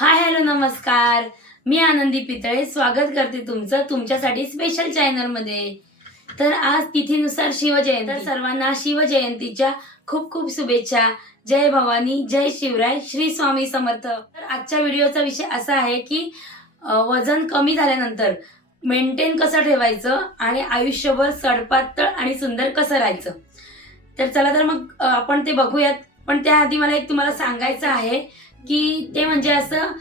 Hi hello नमस्कार. मी आनंदी पितळे. स्वागत करते तुमचं तुमच्यासाठी स्पेशल चॅनलमध्ये तर आज तिथीनुसार शिवजयंती तर सर्वांना शिवजयंतीच्या खूप खूप शुभेच्छा. जय भवानी जय शिवराय श्री स्वामी समर्थ. तर आजच्या व्हिडिओचा विषय असा आहे की वजन कमी झाल्यानंतर मेंटेन कसं ठेवायचं आणि आयुष्यभर सडपातळ आणि सुंदर कसं राहायचं? तर चला तर मग आपण ते बघूयात. पण त्याआधी मला एक तुम्हाला सांगायचं आहे की ते म्हणजे असं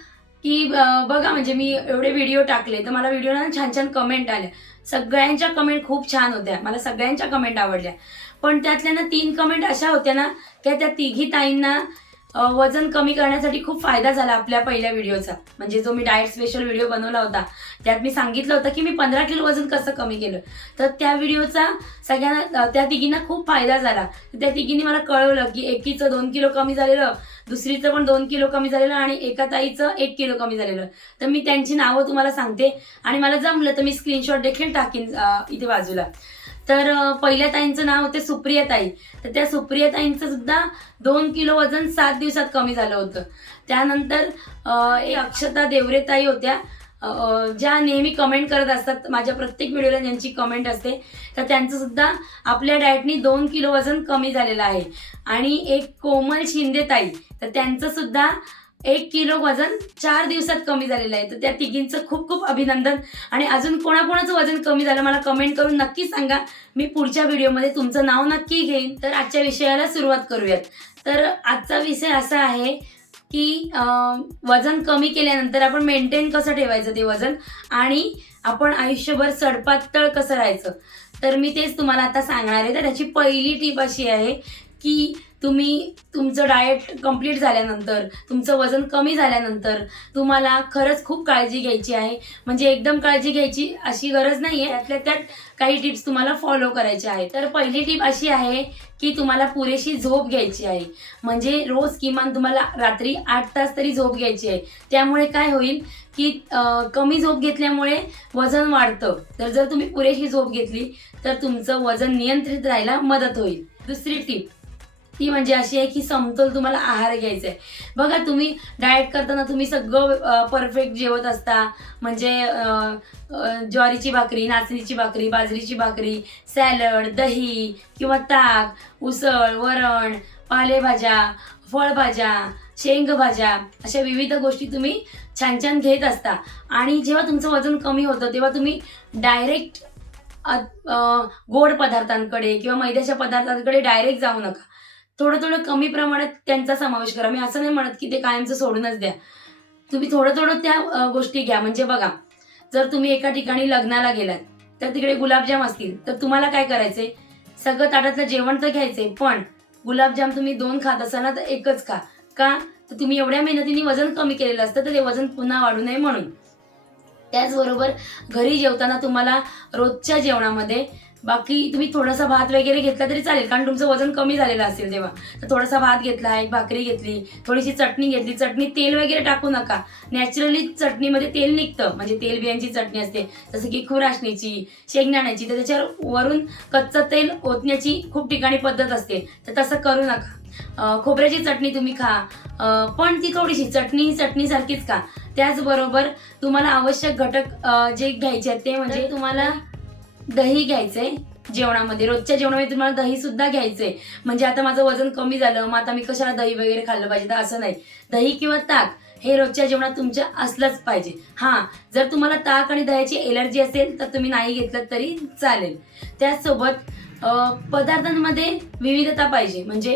की बघा म्हणजे मी एवढे व्हिडिओ टाकले तर मला व्हिडिओला छान छान कमेंट आल्या. सगळ्यांच्या कमेंट खूप छान होत्या. मला सगळ्यांच्या कमेंट आवडल्या. पण त्यातल्या ना तीन कमेंट अशा होत्या ना की त्या तिघी ताईंना वजन कमी करण्यासाठी खूप फायदा झाला आपल्या पहिल्या व्हिडिओचा. म्हणजे जो मी डाएट स्पेशल व्हिडिओ बनवला होता त्यात मी सांगितलं होतं की मी पंधरा किलो वजन कसं कमी केलं. तर त्या व्हिडिओचा सगळ्यांना त्या तिघींना खूप फायदा झाला. त्या तिघींनी मला कळवलं की एकीचं दोन किलो कमी झालेलं दुसरीचं पण दोन किलो कमी झालेलं आणि एका ताईचं एक किलो कमी झालेलं. तर मी त्यांची नावं तुम्हाला सांगते. आणि मला जमलं तर मी स्क्रीनशॉट देखील टाकीन इथे बाजूला. तर पहिल्या ताईंचं नाव होते सुप्रिया ताई तर त्या सुप्रिया ताईंचं सुद्धा दोन किलो वजन सात दिवसात कमी झालं होतं. त्यानंतर एक अक्षता देवरे ताई होत्या ज्या नेहमी कमेंट करत असतात माझ्या प्रत्येक व्हिडिओला ज्यांची कमेंट असते तर त्यांचं सुद्धा आपल्या डाएटनी दोन किलो वजन कमी झालेलं आहे. आणि एक कोमल शिंदे ताई तर त्यांचं सुद्धा एक किलो वजन चार दिवसात कमी झालेलं आहे. तर त्या तिघींचं खूप खूप अभिनंदन. आणि अजून कोणाकोणाचं वजन कमी झालं मला कमेंट करून नक्की सांगा. मी पुढच्या व्हिडिओमध्ये तुमचं नाव नक्की घेईन. तर आजच्या विषयाला सुरुवात करूयात. तर आजचा विषय असा आहे की वजन कमी केल्यानंतर आपण मेंटेन कसं ठेवायचं ते वजन? आणि आपण आयुष्यभर सडपातळ कसं राहायचं? तर मी तेच तुम्हाला आता सांगणार आहे. तर त्याची पहिली टीप अशी आहे की तुम्ही तुमचं डाएट कंप्लीट झाल्यानंतर तुमचं वजन कमी झाल्यानंतर तुम्हाला खरंच खूप काळजी घ्यायची आहे. म्हणजे एकदम काळजी घ्यायची अशी गरज नाही आहे त्यातल्या त्यात काही टिप्स तुम्हाला फॉलो करायच्या आहेत. तर पहिली टीप अशी आहे की तुम्हाला पुरेशी झोप घ्यायची आहे. म्हणजे रोज किमान तुम्हाला रात्री आठ तास तरी झोप घ्यायची आहे. त्यामुळे काय होईल की कमी झोप घेतल्यामुळे वजन वाढतं. तर जर तुम्ही पुरेशी झोप घेतली तर तुमचं वजन नियंत्रित राहायला मदत होईल. दुसरी टीप ती म्हणजे अशी आहे की समतोल तुम्हाला आहार घ्यायचा आहे बघा तुम्ही डाएट करताना तुम्ही सगळं परफेक्ट जेवत असता. म्हणजे ज्वारीची भाकरी नाचणीची भाकरी बाजरीची भाकरी सॅलड दही किंवा ताक उसळ वरण पालेभाज्या फळभाज्या शेंगभाज्या अशा विविध गोष्टी तुम्ही छान छान घेत असता. आणि जेव्हा तुमचं वजन कमी होतं तेव्हा तुम्ही डायरेक्ट गोड पदार्थांकडे किंवा मैद्याच्या पदार्थांकडे डायरेक्ट जाऊ नका. थोडं थोडं कमी प्रमाणात त्यांचा समावेश करा. मी असं नाही म्हणत की ते कायमचं सोडूनच द्या. तुम्ही थोडं थोडं त्या गोष्टी घ्या. म्हणजे बघा जर तुम्ही एका ठिकाणी लग्नाला गेलात तर तिकडे गुलाबजाम असतील. तर तुम्हाला काय करायचंय? सगळं ताटातलं जेवण तर घ्यायचंय पण गुलाबजाम तुम्ही दोन खात असाल ना तर एकच खा. का? तर तुम्ही एवढ्या मेहनतीने वजन कमी केलेलं असतं तर ते वजन पुन्हा वाढू नये म्हणून. त्याचबरोबर घरी जेवताना तुम्हाला रोजच्या जेवणामध्ये बाकी तुम्ही थोडासा भात वगैरे घेतला तरी चालेल कारण तुमचं वजन कमी झालेलं असेल तेव्हा. तर थोडासा भात घेतला एक भाकरी घेतली थोडीशी चटणी घेतली. चटणी तेल वगैरे टाकू नका. नॅचरली चटणीमध्ये तेल निघतं. म्हणजे तेल बियांची चटणी असते जसं की खुराशणीची शेंगदाण्याची. तर त्याच्यावर वरून कच्चं तेल ओतण्याची खूप ठिकाणी पद्धत असते. तर तसं करू नका. खोबऱ्याची चटणी तुम्ही खा. पण ती थोडीशी चटणी ही चटणीसारखीच खा. त्याचबरोबर तुम्हाला आवश्यक घटक जे घ्यायचे आहेत ते म्हणजे तुम्हाला दही घ्यायचंय जेवणामध्ये. रोजच्या जेवणामध्ये तुम्हाला दही सुद्धा घ्यायचंय. म्हणजे आता माझं वजन कमी झालं मग आता मी कशाला दही वगैरे खाल्लं पाहिजे? तर असं नाही. दही किंवा ताक हे रोजच्या जेवणात तुमच्या असलंच पाहिजे. हां जर तुम्हाला ताक आणि दह्याची एलर्जी असेल तर तुम्ही नाही घेतलं तरी चालेल. त्याचसोबत पदार्थांमध्ये विविधता पाहिजे. म्हणजे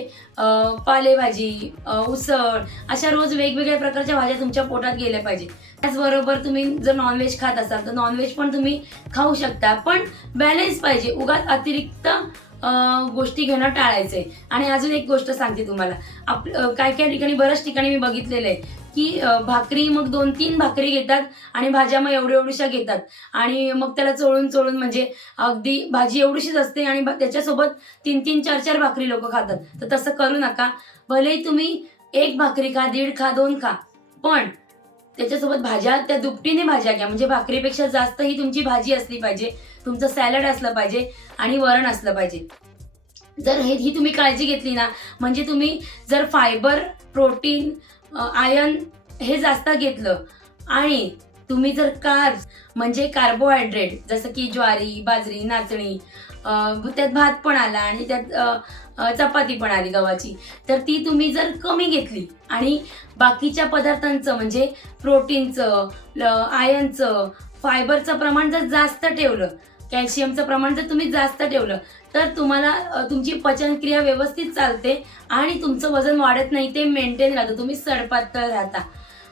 पालेभाजी उसळ अशा रोज वेगवेगळ्या प्रकारच्या भाज्या तुमच्या पोटात गेल्या पाहिजे. त्याचबरोबर तुम्ही जर नॉनव्हेज खात असाल तर नॉनव्हेज पण तुम्ही खाऊ शकता. पण बॅलेन्स पाहिजे. उगाच अतिरिक्त गोष्टी घेणं टाळायचंय. आणि अजून एक गोष्ट सांगते तुम्हाला. आप काय काय ठिकाणी बऱ्याच ठिकाणी मी बघितलेलं आहे की भाकरी मग दोन तीन भाकरी घेतात आणि भाज्या मग एवढ्या एवढीशा घेतात. आणि मग त्याला चोळून चोळून म्हणजे अगदी भाजी एवढीशीच असते आणि त्याच्यासोबत तीन तीन चार चार भाकरी लोक खातात. तर तसं करू नका. भलेही तुम्ही एक भाकरी खा दीड खा दोन खा. पण त्याच्यासोबत भाज्या त्या दुपटीने भाज्या घ्या. म्हणजे भाकरीपेक्षा जास्त ही तुमची भाजी असली पाहिजे तुमचं सॅलड असलं पाहिजे आणि वरण असलं पाहिजे. जर हे ही तुम्ही काळजी घेतली ना म्हणजे तुम्ही जर फायबर प्रोटीन आयर्न हे जास्त घेतलं आणि तुम्ही जर कार्ब्स म्हणजे कार्बोहायड्रेट जसं की ज्वारी बाजरी नाचणी त्यात भात पण आला आणि त्यात चपाती पण आली गव्हाची. तर ती तुम्ही जर कमी घेतली आणि बाकीच्या पदार्थांचं म्हणजे प्रोटीनचं आयनचं फायबरचं प्रमाण जर जास्त ठेवलं कॅल्शियमचं प्रमाण जर तुम्ही जास्त ठेवलं तर तुम्हाला तुमची पचनक्रिया व्यवस्थित चालते आणि तुमचं वजन वाढत नाही ते मेंटेन राहतं. तुम्ही सडपातळ राहता.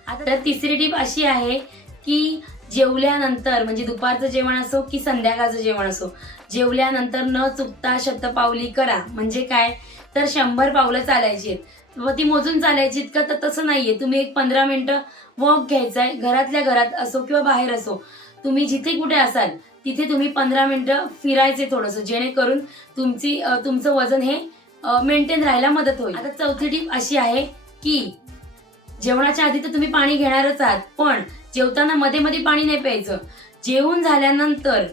आता तिसरी टीप अशी आहे की जेवल्यानंतर म्हणजे दुपारचं जेवण असो की संध्याकाळचं जेवण असो जेवल्यानंतर न चुकता शतपावली करा. म्हणजे काय? तर शंभर पावलं चालायची आहेत. व ती मोजून चालायची का? तर तसं नाहीये. तुम्ही एक पंधरा मिनटं वॉक घ्यायचा आहे घरातल्या घरात असो किंवा बाहेर असो. तुम्ही जिथे कुठे असाल तिथे तुम्ही पंधरा मिनटं फिरायचे थोडंसं. जेणेकरून तुमची तुमचं वजन हे मेंटेन राहायला मदत होईल. आता चौथी टीप अशी आहे की जेवणाच्या आधी तर तुम्ही पाणी घेणारच आहात पण जेवताना मध्ये मध्ये पाणी नाही प्यायचं. जेवून झाल्यानंतर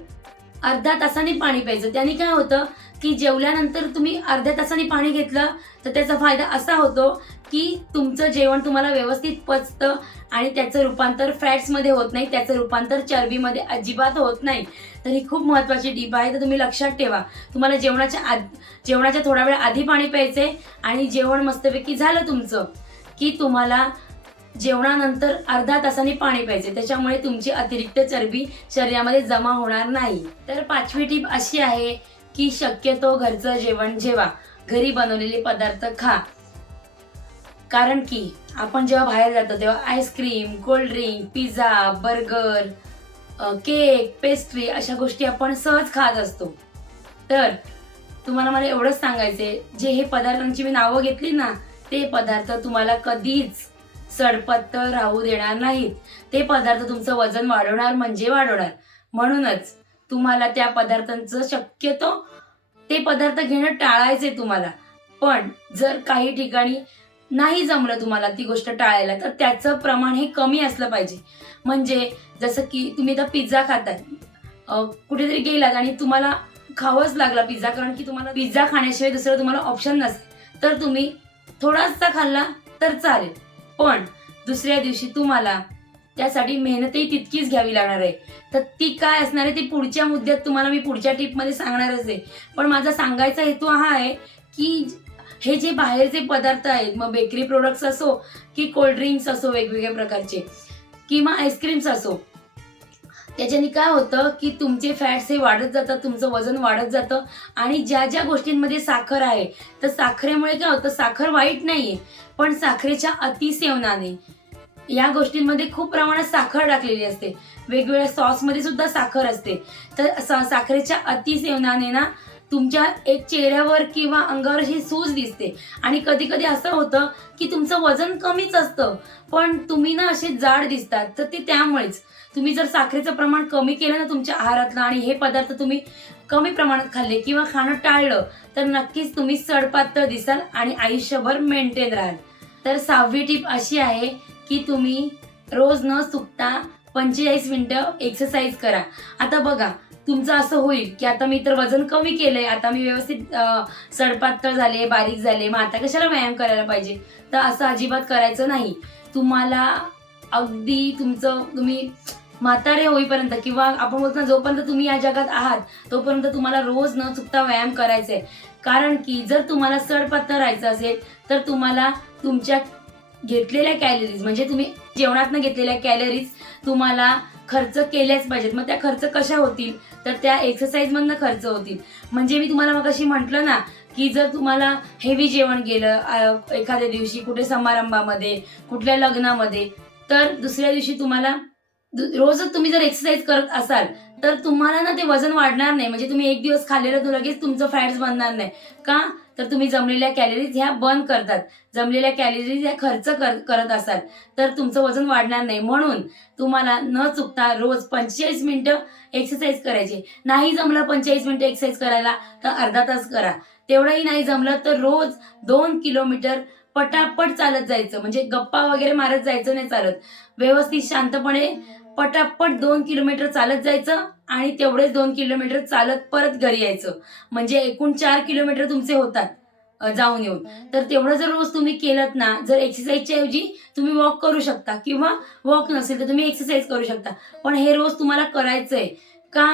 अर्धा तासाने पाणी प्यायचं. त्याने काय होतं की जेवल्यानंतर तुम्ही अर्ध्या तासाने पाणी घेतलं तर त्याचा फायदा असा होतो की तुमचं जेवण तुम्हाला व्यवस्थित पचतं आणि त्याचं रूपांतर फॅट्समध्ये होत नाही त्याचं रूपांतर चरबीमध्ये अजिबात होत नाही. तर ही खूप महत्वाची टीप आहे. तर तुम्ही लक्षात ठेवा. तुम्हाला जेवणाच्या आद जेवणाच्या थोडा वेळ आधी पाणी प्यायचे आणि जेवण मस्तपैकी झालं तुमचं की तुम्हाला जेवणानंतर अर्धा तासाने पाणी प्यायचे. त्याच्यामुळे तुमची अतिरिक्त चरबी शरीरामध्ये जमा होणार नाही. तर पाचवी टीप अशी आहे की शक्यतो घरचं जेवण जेवा. घरी बनवलेले पदार्थ खा. कारण की आपण जेव्हा बाहेर जातो तेव्हा ice cream cold drink pizza burger cake pastry अशा गोष्टी आपण सहज खात असतो. तर तुम्हाला मला एवढंच सांगायचे जे हे पदार्थांची मी नावं घेतली ना ते पदार्थ तुम्हाला कधीच सडपत्त राहू देणार नाहीत ते पदार्थ तुमचं वजन वाढवणार म्हणजे वाढवणार. म्हणूनच तुम्हाला त्या पदार्थांचं शक्यतो ते पदार्थ घेणं टाळायचे तुम्हाला. पण जर काही ठिकाणी नाही जमलं तुम्हाला ती गोष्ट टाळायला तर त्याचं प्रमाण हे कमी असलं पाहिजे. म्हणजे जसं की तुम्ही आता पिझ्झा खाताय. कुठेतरी गेलात आणि तुम्हाला खावंच लागला पिझ्झा कारण की तुम्हाला पिझ्झा खाण्याशिवाय दुसरं तुम्हाला ऑप्शन नसेल तर तुम्ही थोडासा खाल्ला तर चालेल. पण दुसऱ्या दिवशी तुम्हाला त्यासाठी मेहनतही तितकीच घ्यावी लागणार आहे. तर ती काय असणार आहे ती पुढच्या मुद्द्यात तुम्हाला मी पुढच्या टिपमध्ये सांगणारच आहे. पण माझा सांगायचा हेतू हा आहे की हे जे बाहेरचे पदार्थ आहेत मग बेकरी प्रोडक्ट्स असो की कोल्ड्रिंक्स असो वेगवेगळ्या प्रकारचे किंवा आईस्क्रीम्स असो त्याच्याने काय होतं की तुमचे फॅट्स हे वाढत जातात तुमचं वजन वाढत जातं आणि ज्या ज्या गोष्टींमध्ये साखर आहे तर साखरेमुळे काय होतं साखर वाईट नाहीये पण साखरेच्या अतिसेवनाने. या गोष्टींमध्ये खूप प्रमाणात साखर टाकलेली असते. वेगवेगळ्या सॉसमध्ये सुद्धा साखर असते. तर सा- साखरेच्या अतिसेवनाने ना तुमच्या एक चेहऱ्यावर किंवा अंगावर ही सूज दिसते. आणि कधी कधी असं होतं की तुमचं वजन कमीच असतं पण तुम्ही ना असे जाड दिसतात तर ते त्यामुळेच. तुम्ही जर साखरेचं प्रमाण कमी केलं ना तुमच्या आहारातलं आणि हे पदार्थ तुम्ही कमी प्रमाणात खाल्ले किंवा खाणं टाळलं तर नक्कीच तुम्ही सडपातळ दिसाल आणि आयुष्यभर मेंटेन राहाल. तर सहावी टीप अशी आहे की तुम्ही रोज न चुकता पंचेचाळीस मिनटं एक्सरसाइज करा. आता बघा तुमचं असं होईल की आता मी तर वजन कमी केलंय आता मी व्यवस्थित सडपातळ झाले बारीक झाले मग आता कशाला व्यायाम करायला पाहिजे? तर असं अजिबात करायचं नाही. तुम्हाला अगदी तुमचं तुम्ही म्हातारे होईपर्यंत किंवा आपण बोलतो ना जोपर्यंत तुम्ही या जगात आहात तोपर्यंत तुम्हाला रोज न चुकता व्यायाम करायचा. आहे कारण की जर तुम्हाला सडपातळ राहायचं असेल तर तुम्हाला तुमच्या घेतलेल्या कॅलरीज म्हणजे तुम्ही जेवणातनं घेतलेल्या कॅलरीज तुम्हाला खर्च केल्याच पाहिजेत. मग त्या खर्च कशा होतील? तर त्या एक्सरसाइज मधनं खर्च होतील. म्हणजे मी तुम्हाला मग अशी म्हटलं ना की जर तुम्हाला हेवी जेवण गेलं एखाद्या दिवशी कुठे समारंभामध्ये कुठल्या लग्नामध्ये तर दुसऱ्या दिवशी तुम्हाला रोजच तुम्ही जर एक्सरसाइज करत असाल तर तुम्हाला ना ते वजन वाढणार नाही. म्हणजे तुम्ही एक दिवस खाल्लेलं तर लगेच तुमचं फॅट्स बनणार नाही. का? तर तुम्ही जमलेल्या कॅलरीज ह्या बर्न करतात. जमलेल्या कॅलरीज ह्या खर्च कर करत असाल तर तुमचं वजन वाढणार नाही. म्हणून तुम्हाला न चुकता रोज पंचेचाळीस मिनटं एक्सरसाइज करायची. नाही जमलं पंचेचाळीस मिनटं एक्सरसाइज करायला तर अर्धा तास करा. तेवढंही नाही जमलं तर रोज दोन किलोमीटर पटापट चालत जायचं. म्हणजे गप्पा वगैरे मारत जायचं नाही चालत. व्यवस्थित शांतपणे पटापट दोन किलोमीटर चालत जायचं आणि तेवढेच दोन किलोमीटर चालत परत घरी यायचं. म्हणजे एकूण चार किलोमीटर तुमचे होतात जाऊन येऊन. तर तेवढं जर रोज तुम्ही केलं ना जर एक्सरसाइजच्या ऐवजी तुम्ही वॉक करू शकता किंवा वॉक नसेल तर तुम्ही एक्सरसाइज करू शकता. पण हे रोज तुम्हाला करायचंय का?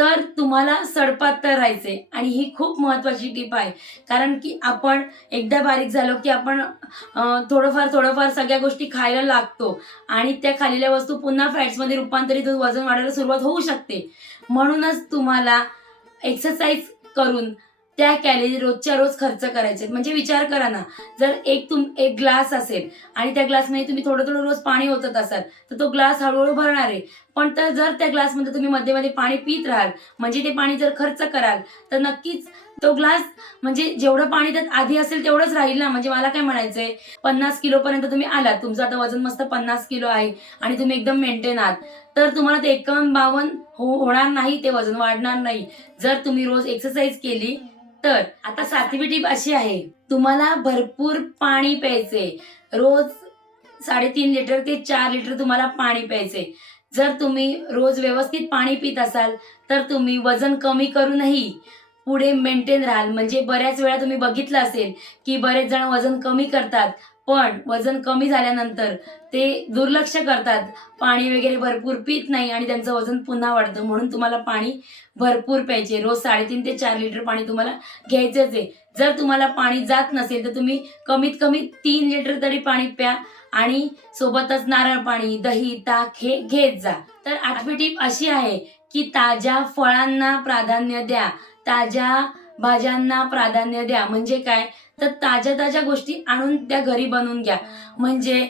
तर तुम्हाला सडपातळ राहायचंय. आणि ही खूप महत्वाची टीप आहे. कारण की आपण एकदा बारीक झालो की आपण थोडंफार थोडंफार सगळ्या गोष्टी खायला लागतो. आणि त्या खाल्लेल्या वस्तू पुन्हा फॅट्समध्ये रूपांतरित वजन वाढायला सुरुवात होऊ शकते. म्हणूनच तुम्हाला एक्सरसाइज करून त्या कॅलरी रोजच्या रोज खर्च करायचे. म्हणजे विचार करा ना जर एक तुम एक ग्लास असेल आणि त्या ग्लासमध्ये तुम्ही थोडं थोडं रोज पाणी ओतत असाल तर तो ग्लास हळूहळू भरणार आहे. पण तर जर त्या ग्लासमध्ये तुम्ही मध्ये मध्ये पाणी पित राहाल म्हणजे ते पाणी जर खर्च कराल तर नक्कीच तो ग्लास म्हणजे जेवढं पाणी त्यात आधी असेल तेवढंच राहील ना. म्हणजे मला काय म्हणायचंय पन्नास किलो पर्यंत तुम्ही आलात तुमचं आता वजन मस्त पन्नास किलो आहे आणि तुम्ही एकदम मेंटेन आहात तर तुम्हाला ते एकावन्न बावन्न हो होणार नाही ते वजन वाढणार नाही. जर तुम्ही रोज एक्सरसाइज केली तर आता सातवी टीप अशी आहे तुम्हाला भरपूर पाणी प्यायचे रोज साडेतीन लिटर ते चार लिटर तुम्हाला पाणी प्यायचे जर तुम्ही रोज व्यवस्थित पाणी पित असाल तर तुम्ही वजन कमी करूनही पुढे मेंटेन राहाल. म्हणजे बऱ्याच वेळा तुम्ही बघितलं असेल की बरेच जण वजन कमी करतात. पण वजन कमी झाल्यानंतर ते दुर्लक्ष करतात. पाणी वगैरे भरपूर पित नाही आणि त्यांचं वजन पुन्हा वाढतं. म्हणून तुम्हाला पाणी भरपूर प्यायचे. रोज साडेतीन ते चार लिटर पाणी तुम्हाला घ्यायचंच आहे. जर तुम्हाला पाणी जात नसेल तर तुम्ही कमीत कमी तीन लिटर तरी पाणी प्या आणि सोबतच नारळ पाणी दही ताक हे घेत जा. तर आठवी टीप अशी आहे की ताज्या फळांना प्राधान्य द्या. ताज्या भाज्यांना प्राधान्य द्या. म्हणजे काय? तर ताज्या ताज्या गोष्टी आणून त्या घरी बनवून घ्या. म्हणजे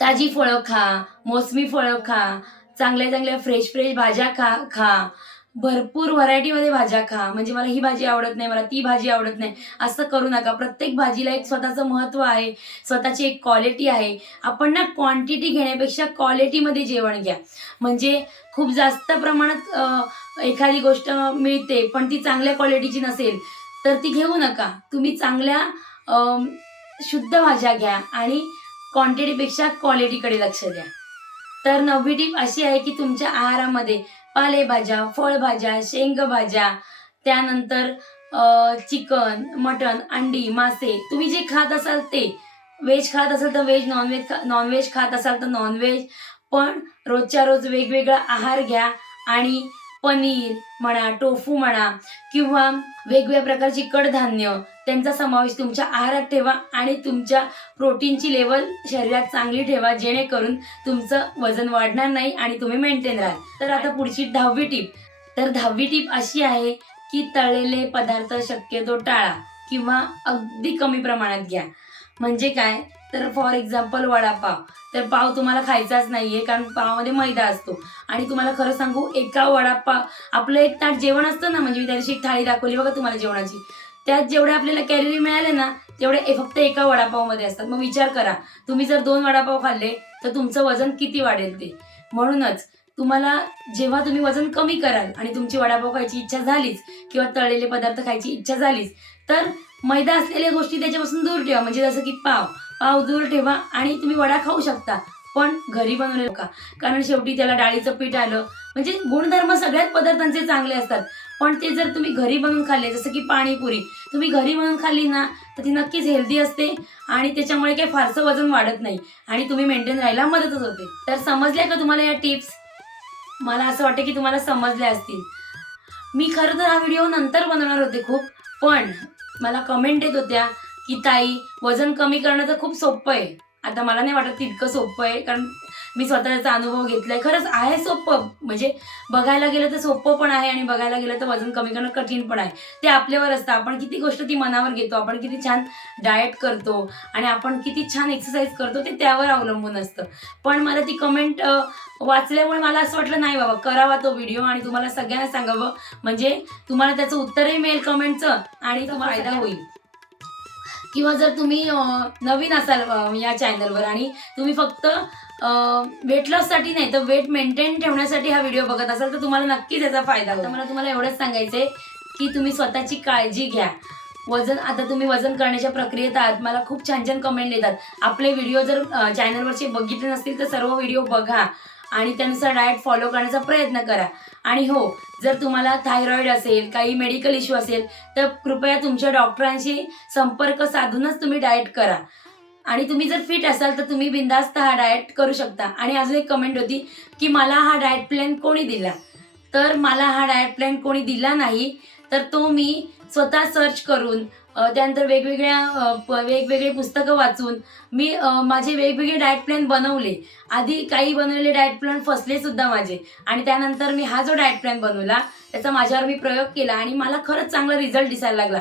ताजी फळं खा मोसमी फळं खा चांगल्या चांगल्या फ्रेश फ्रेश भाज्या खा खा. भरपूर व्हरायटीमध्ये भाज्या खा. म्हणजे मला ही भाजी आवडत नाही मला ती भाजी आवडत नाही. असं करू नका. प्रत्येक भाजीला एक स्वतःचं महत्त्व आहे. स्वतःची एक क्वालिटी आहे. आपण ना क्वांटिटी घेण्यापेक्षा क्वालिटीमध्ये जेवण घ्या. म्हणजे खूप जास्त प्रमाणात एखादी गोष्ट मिळते पण ती चांगल्या क्वालिटीची नसेल तर ती घेऊ नका. तुम्ही चांगल्या शुद्ध भाज्या घ्या आणि क्वांटिटीपेक्षा क्वालिटीकडे लक्ष द्या. तर नववी टीप अशी आहे की तुमच्या आहारामध्ये पालेभाज्या फळभाज्या शेंगभाज्या त्यानंतर चिकन मटन अंडी मासे तुम्ही जे खात असाल ते. व्हेज खात असाल तर व्हेज नॉनव्हेज खा नॉनव्हेज खात असाल तर नॉनव्हेज पण रोजच्या रोज वेगवेगळा आहार घ्या आणि पनीर म्हणा टोफू म्हणा किंवा वेगवेगळ्या प्रकारची कडधान्य त्यांचा समावेश तुमच्या आहारात ठेवा आणि तुमच्या प्रोटीनची लेवल शरीरात चांगली ठेवा जेणेकरून तुमचं वजन वाढणार नाही आणि तुम्ही मेंटेन राहाल. तर आता पुढची दहावी टीप. तर दहावी टीप अशी आहे की तळलेले पदार्थ शक्यतो टाळा किंवा अगदी कमी प्रमाणात घ्या. म्हणजे काय? तर फॉर एक्झाम्पल वडापाव. तर पाव तुम्हाला खायचाच नाहीये कारण पावामध्ये मैदा असतो. आणि तुम्हाला खरं सांगू एका वडापाव आपलं एक ताट जेवण असतं ना म्हणजे मी त्या दिवशी एक थाळी दाखवली बघा तुम्हाला जेवणाची. त्यात जेवढे आपल्याला कॅलरी मिळाले ना तेवढे फक्त एका वडापावमध्ये असतात. मग विचार करा तुम्ही जर दोन वडापाव खाल्ले तर तुमचं वजन किती वाढेल ते? म्हणूनच तुम्हाला जेव्हा तुम्ही वजन कमी कराल आणि तुमची वडापाव खायची इच्छा झालीच किंवा तळलेले पदार्थ खायची इच्छा झालीच तर मैदा असलेल्या गोष्टी त्याच्यापासून दूर ठेवा. म्हणजे जसं की पाव. पाव दूर ठेवा आणि तुम्ही वडा खाऊ शकता. पण घरी बनवले का कारण शेवटी त्याला डाळीचं पीठ आलं. म्हणजे गुणधर्म सगळ्याच पदार्थांचे चांगले असतात. पण ते जर तुम्ही घरी बनवून खाल्ले जसं की पाणीपुरी. तुम्ही घरी बनवून खाल्ली ना तर ती नक्कीच हेल्दी असते आणि त्याच्यामुळे काही फारसं वजन वाढत नाही आणि तुम्ही मेंटेन राहायला मदतच होते. तर समजल्या का तुम्हाला या टिप्स मला असं वाटतं की तुम्हाला समजल्या असतील. मी खरं तर हा व्हिडिओ नंतर बनवणार होते खूप पण मला कमेंट येत होत्या की ताई वजन कमी करणं तर खूप सोपं आहे. आता मला नाही वाटत तितकं सोपं आहे कारण मी स्वतःचा अनुभव घेतलाय. खरंच आहे सोपं. म्हणजे बघायला गेलं तर सोपं पण आहे आणि बघायला गेलं तर वजन कमी करणं कठीण पण आहे. ते आपल्यावर असतं. आपण किती गोष्ट ती मनावर घेतो. आपण किती छान डाएट करतो आणि आपण किती छान एक्सरसाइज करतो ते त्यावर अवलंबून असतं. पण मला ती कमेंट वाचल्यामुळे मला असं वाटलं नाही बाबा करावा तो व्हिडिओ आणि तुम्हाला सगळ्यांना सांगावं. म्हणजे तुम्हाला त्याचं उत्तरही मिळेल कमेंटचं आणि तो फायदा होईल. किंवा जर तुम्ही नवीन असाल या चॅनलवर आणि तुम्ही फक्त वेट लॉससाठी नाही तर वेट मेंटेन ठेवण्यासाठी हा व्हिडिओ बघत असाल तर तुम्हाला नक्कीच याचा फायदा होतो मला तुम्हाला एवढंच सांगायचंय की तुम्ही स्वतःची काळजी घ्या. वजन आता तुम्ही वजन करण्याच्या प्रक्रियेत आहात मला खूप छान छान कमेंट येतात. आपले व्हिडिओ जर चॅनलवरचे बघितले नसतील तर सर्व व्हिडिओ बघा. आणि त्यानुसार डाएट फॉलो करण्याचा प्रयत्न करा. आणि हो जर तुम्हाला थायरॉईड असेल काही मेडिकल इश्यू असेल तर कृपया तुमच्या डॉक्टरांशी संपर्क साधूनच तुम्ही डाएट करा. आणि तुम्ही जर फिट असाल तर तुम्ही बिंदास्त हा डाएट करू शकता. आणि अजून एक कमेंट होती की मला हा डाएट प्लॅन कोणी दिला? तर मला हा डाएट प्लॅन कोणी दिला नाही तर तो मी स्वतः सर्च करून त्यानंतर वेगवेगळ्या वेगवेगळे पुस्तकं वाचून मी माझे वेगवेगळे डाएट प्लॅन बनवले. आधी काही बनवलेले डाएट प्लॅन फसले सुद्धा माझे. आणि त्यानंतर मी हा जो डाएट प्लॅन बनवला त्याचा माझ्यावर मी प्रयोग केला आणि मला खरंच चांगला रिझल्ट दिसायला लागला.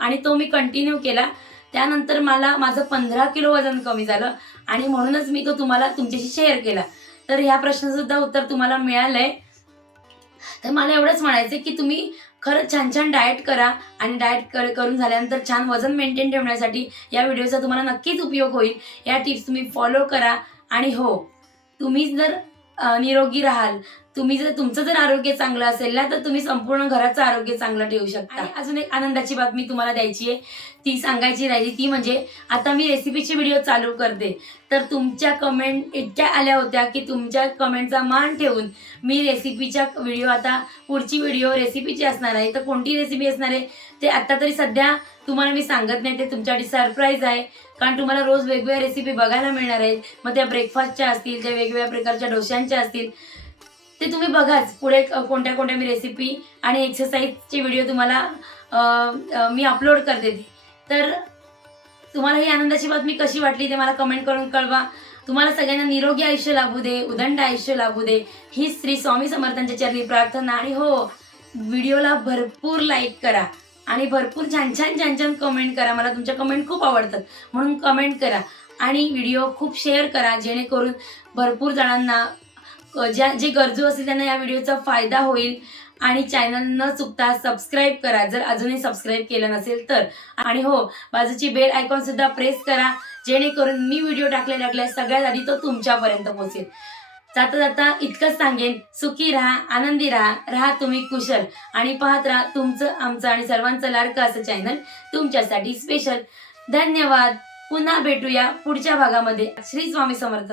आणि तो मी कंटिन्यू केला. त्यानंतर मला माझं पंधरा किलो वजन कमी झालं आणि म्हणूनच मी तो तुम्हाला तुमच्याशी शेअर केला. तर ह्या प्रश्नसुद्धा उत्तर तुम्हाला मिळालंय. तर मला एवढंच म्हणायचं की तुम्ही खरंच छान छान डाएट करा आणि डाएट कर करून झाल्यानंतर छान वजन मेंटेन ठेवण्यासाठी या व्हिडिओचा तुम्हाला नक्कीच उपयोग होईल. या टिप्स तुम्ही फॉलो करा आणि हो तुम्ही जर निरोगी राहाल. तुम्ही जर तुमचं जर आरोग्य चांगलं असेल ना तर तुम्ही संपूर्ण घराचं आरोग्य चांगलं ठेवू शकता. अजून एक आनंदाची बातमी तुम्हाला द्यायची आहे. ती सांगायची राहिली ती म्हणजे आता मी रेसिपीची व्हिडिओ चालू करते. तर तुमच्या कमेंट इतक्या आल्या होत्या की तुमच्या कमेंटचा मान ठेवून मी रेसिपीच्या व्हिडिओ आता पुढची व्हिडिओ रेसिपीची असणार आहे तर कोणती रेसिपी असणार आहे ते आता तरी सध्या तुम्हाला मी सांगत नाही. ते तुमच्यासाठी सरप्राईज आहे. कारण तुम्हाला रोज वेगवेगळ्या रेसिपी बघायला मिळणार आहेत. मग त्या ब्रेकफास्टच्या असतील त्या वेगवेगळ्या प्रकारच्या डोश्यांच्या असतील ते तुम्ही बघाच. पुढे कोणत्या कोणत्या मी रेसिपी आणि एक्सरसाइजचे व्हिडिओ तुम्हाला मी अपलोड करते तर तुम्हाला ही आनंदाची बातमी कशी वाटली ते मला कमेंट करून कळवा. तुम्हाला सगळ्यांना निरोगी आयुष्य लाभू दे उदंड आयुष्य लाभू दे. ही श्री स्वामी समर्थांच्या चरणी प्रार्थना आणि हो व्हिडिओला भरपूर लाईक करा. आणि भरपूर छान छान छान छान कमेंट करा. मला तुमच्या कमेंट खूप आवडतात. म्हणून कमेंट करा. आणि व्हिडिओ खूप शेअर करा जेणेकरून भरपूर जणांना ज्या जे गरजू असतील त्यांना या व्हिडिओचा फायदा होईल. आणि चॅनल न चुकता सबस्क्राईब करा. जर अजूनही सबस्क्राईब केलं नसेल तर. आणि हो बाजूची बेल आयकॉन सुद्धा प्रेस करा. जेणेकरून मी व्हिडिओ टाकले टाकल्या सगळ्यात आधी तो तुमच्यापर्यंत पोहोचेल. जाता जाता इतकंच सांगेन. सुखी राहा आनंदी राहा राहा तुम्ही कुशल. आणि पाहत राहा तुमचं आमचं आणि सर्वांचं लाडकं असं चॅनल तुमच्यासाठी स्पेशल धन्यवाद. पुन्हा भेटूया पुढच्या भागामध्ये. श्री स्वामी समर्थ.